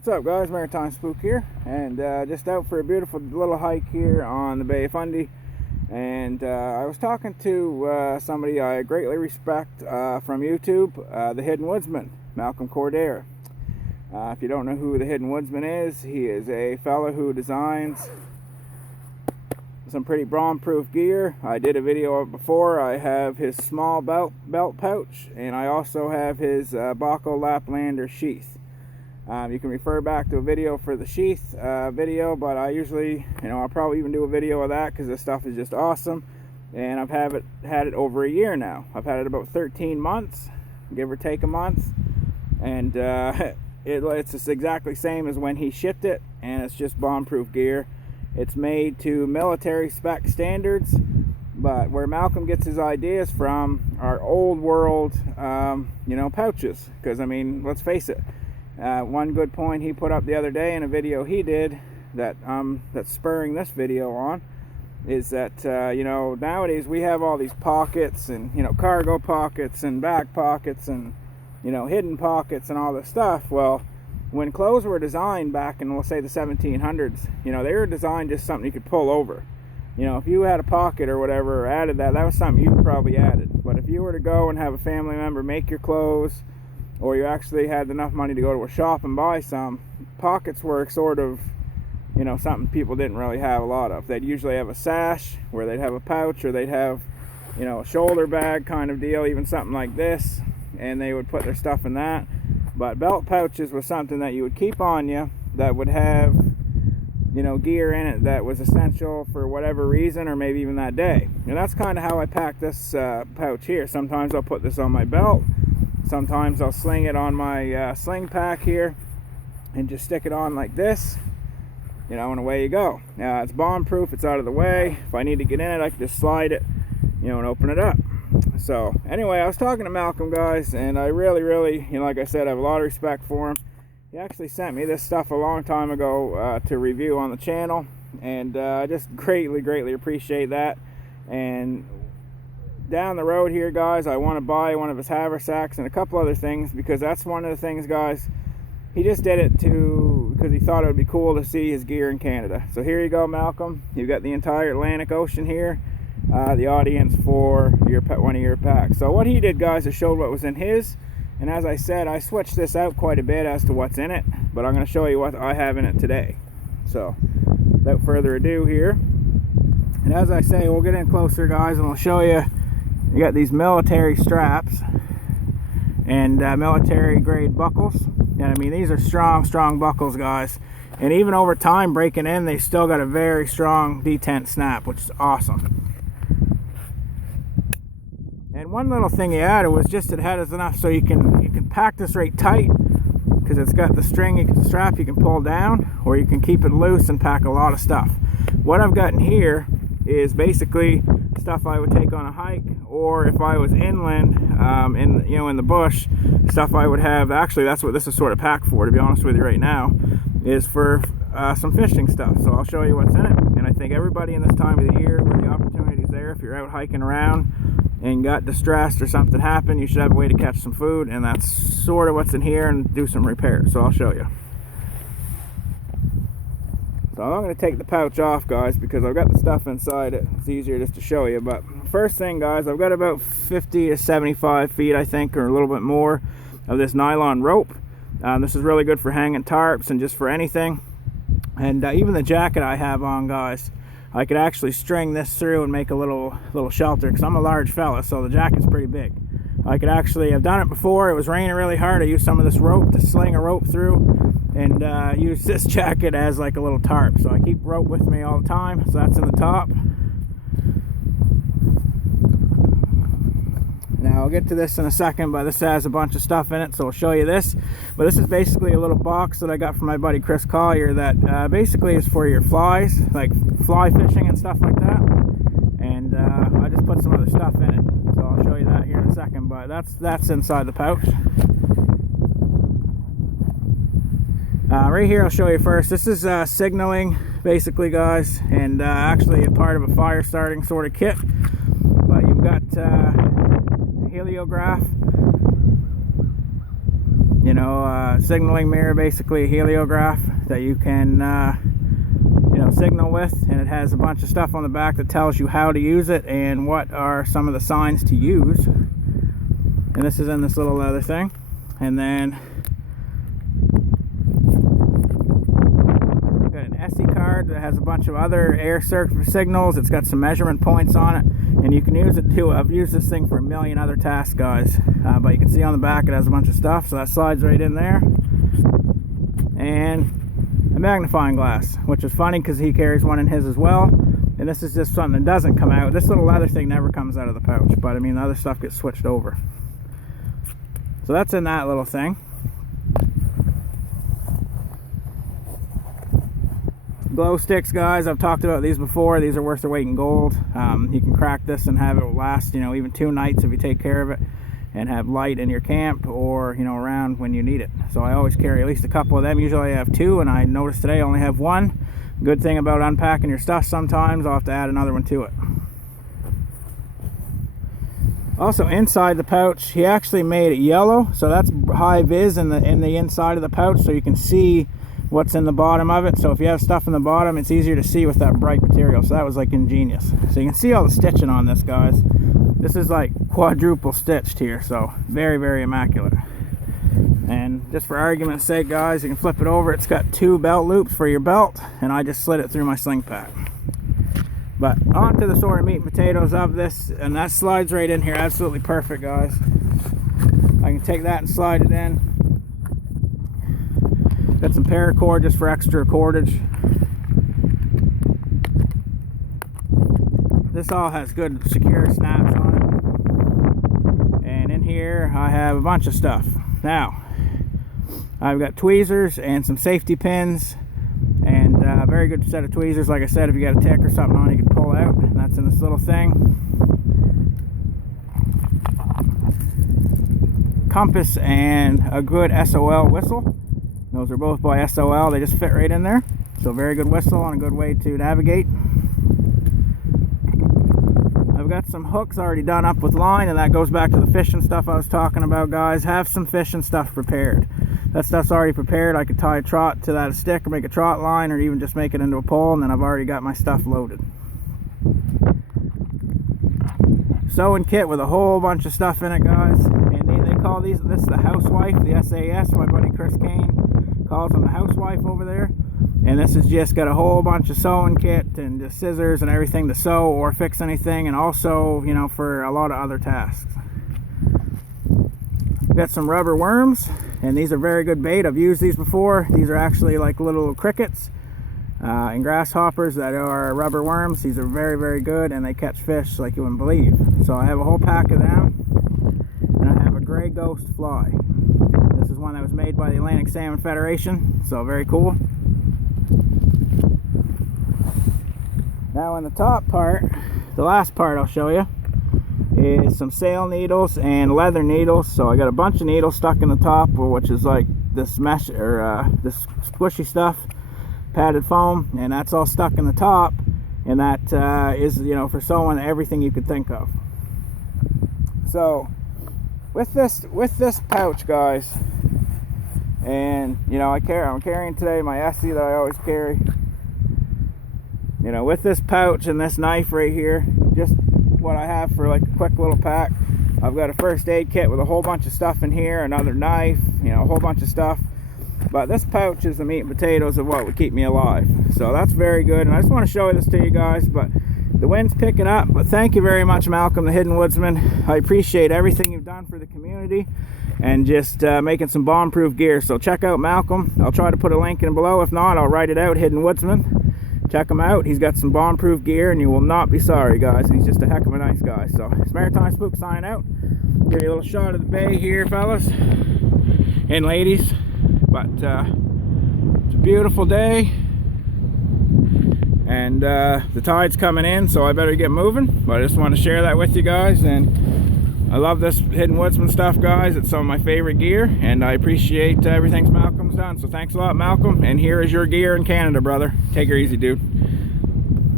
What's up, guys? Maritime Spook here, and just out for a beautiful little hike here on the Bay of Fundy. And I was talking to somebody I greatly respect from YouTube, the Hidden Woodsman, Malcom Coderre. If you don't know who the Hidden Woodsman is, he is a fellow who designs some pretty bomb-proof gear. I did a video of it before. I have his small belt pouch, and I also have his Baco Laplander sheath. You can refer back to a video for the sheath video, but I usually, I'll probably even do a video of that because this stuff is just awesome. And I've had it over a year now. I've had it about 13 months, give or take a month, and it's just exactly the same as when he shipped it, and it's just bomb-proof gear. It's made to military spec standards, but where Malcom gets his ideas from are old world, pouches. Because, let's face it, one good point he put up the other day in a video he did that that's spurring this video on is that nowadays we have all these pockets and cargo pockets and back pockets and hidden pockets and all this stuff. Well, when clothes were designed back in, we'll say, the 1700s, they were designed just something you could pull over. If you had a pocket or whatever or added that was something you probably added. But if you were to go and have a family member make your clothes, or you actually had enough money to go to a shop and buy some, pockets were sort of, something people didn't really have a lot of. They'd usually have a sash where they'd have a pouch, or they'd have, a shoulder bag kind of deal, even something like this, and they would put their stuff in that. But belt pouches was something that you would keep on you that would have, gear in it that was essential for whatever reason, or maybe even that day. And that's kind of how I pack this pouch here. Sometimes I'll put this on my belt. Sometimes I'll sling it on my sling pack here and just stick it on like this, and away you go. Now it's bomb proof, it's out of the way. If I need to get in it, I can just slide it, and open it up. So anyway, I was talking to Malcom, guys, and I really, like I said, I have a lot of respect for him. He actually sent me this stuff a long time ago to review on the channel, and I just greatly appreciate that. And down the road here, guys, I want to buy one of his haversacks and a couple other things, because that's one of the things, guys, he just did it because he thought it would be cool to see his gear in Canada. So here you go, Malcom. You've got the entire Atlantic Ocean here, the audience for one of your packs. So what he did, guys, is showed what was in his, and as I said, I switched this out quite a bit as to what's in it, but I'm going to show you what I have in it today. So without further ado here, and as I say, we'll get in closer, guys, and we'll show you. You got these military straps and military grade buckles, and these are strong buckles, guys, and even over time breaking in, they still got a very strong detent snap, which is awesome. And one little thing he added was just it had enough so you can pack this right tight, because it's got the strap you can pull down, or you can keep it loose and pack a lot of stuff. What I've got in here is basically stuff I would take on a hike, or if I was inland, in the bush, stuff I would have. Actually, that's what this is sort of packed for, to be honest with you right now, is for some fishing stuff. So I'll show you what's in it. And I think everybody in this time of the year, where the opportunity is there, if you're out hiking around and got distressed or something happened, you should have a way to catch some food, and that's sort of what's in here, and do some repairs. So I'll show you. So I'm going to take the pouch off, guys, because I've got the stuff inside it. It's easier just to show you. But first thing, guys, I've got about 50 to 75 feet, I think, or a little bit more, of this nylon rope. This is really good for hanging tarps and just for anything. And even the jacket I have on, guys, I could actually string this through and make a little shelter, because I'm a large fella, so the jacket's pretty big. I've done it before. It was raining really hard. I used some of this rope to sling a rope through, and use this jacket as like a little tarp. So I keep rope with me all the time. So that's in the top. Now I'll get to this in a second, but this has a bunch of stuff in it, so I'll show you this. But this is basically a little box that I got from my buddy Chris Collier that basically is for your flies, like fly fishing and stuff like that. And I just put some other stuff in it, so I'll show you that here in a second. But that's inside the pouch. Right here, I'll show you first. This is signaling, basically, guys, and actually a part of a fire starting sort of kit. But you've got heliograph, know, signaling mirror, basically a heliograph that you can you know, signal with, and it has a bunch of stuff on the back that tells you how to use it and what are some of the signs to use. And this is in this little leather thing. And then got an SE card that has a bunch of other air signals. It's got some measurement points on it, and you can use it too. I've used this thing for a million other tasks, guys, but you can see on the back it has a bunch of stuff, so that slides right in there. And a magnifying glass, which is funny because he carries one in his as well. And this is just something that doesn't come out. This little leather thing never comes out of the pouch, but I mean the other stuff gets switched over. So that's in that little thing. Glow sticks, guys, I've talked about these before. These are worth their weight in gold. You can crack this and have it last, you know, even 2 nights if you take care of it, and have light in your camp or, you know, around when you need it. So I always carry at least a couple of them. Usually I have 2, and I noticed today I only have 1. Good thing about unpacking your stuff, sometimes I'll have to add another one to it. Also, inside the pouch, he actually made it yellow, so that's Hive is in the inside of the pouch, so you can see what's in the bottom of it. So if you have stuff in the bottom, it's easier to see with that bright material. So that was like ingenious. So you can see all the stitching on this, guys. This is like quadruple stitched here, so very, very immaculate. And just for argument's sake, guys, you can flip it over. It's got 2 belt loops for your belt, and I just slid it through my sling pack. But onto the sort of meat and potatoes of this, and that slides right in here, absolutely perfect, guys. I can take that and slide it in. Got some paracord just for extra cordage. This all has good secure snaps on it. And in here I have a bunch of stuff. Now, I've got tweezers and some safety pins, and a very good set of tweezers. Like I said, if you got a tick or something on, you can pull out, and that's in this little thing. Compass and a good SOL whistle. Those are both by SOL. They just fit right in there. So very good whistle and a good way to navigate. I've got some hooks already done up with line, and that goes back to the fishing stuff I was talking about, guys. Have some fishing stuff prepared. That stuff's already prepared. I could tie a trot to that stick or make a trot line, or even just make it into a pole, and then I've already got my stuff loaded. Sewing kit with a whole bunch of stuff in it, guys. And they call this the housewife, the SAS. My buddy Chris Kane calls them the housewife over there. And this has just got a whole bunch of sewing kit and just scissors and everything to sew or fix anything, and also, you know, for a lot of other tasks. Got some rubber worms, and these are very good bait. I've used these before. These are actually like little crickets and grasshoppers that are rubber worms. These are very, very good, and they catch fish like you wouldn't believe. So I have a whole pack of them, and I have a gray ghost fly. This is one that was made by the Atlantic Salmon Federation, so very cool. Now in the top part, the last part I'll show you, is some sail needles and leather needles. So I got a bunch of needles stuck in the top, which is like this mesh or this squishy stuff, padded foam, and that's all stuck in the top, and that is, you know, for sewing everything you could think of. So with this pouch, guys, and you know, I'm carrying today my SE that I always carry. You know, with this pouch and this knife right here, just what I have for like a quick little pack. I've got a first aid kit with a whole bunch of stuff in here, another knife, you know, a whole bunch of stuff. But this pouch is the meat and potatoes of what would keep me alive. So that's very good, and I just want to show you this to you guys. But the wind's picking up, but thank you very much, Malcom, the Hidden Woodsman. I appreciate everything you've done for the community, and just making some bomb-proof gear. So check out Malcom. I'll try to put a link in below. If not, I'll write it out, Hidden Woodsman. Check him out. He's got some bomb-proof gear, and you will not be sorry, guys. He's just a heck of a nice guy. So, it's Maritime Spook signing out. Give you a little shot of the bay here, fellas and ladies. But it's a beautiful day, and the tide's coming in, so I better get moving. But I just want to share that with you guys, and I love this Hidden Woodsman stuff, guys. It's some of my favorite gear, and I appreciate everything Malcom's done. So thanks a lot, Malcom, and here is your gear in Canada, brother. Take her easy, dude.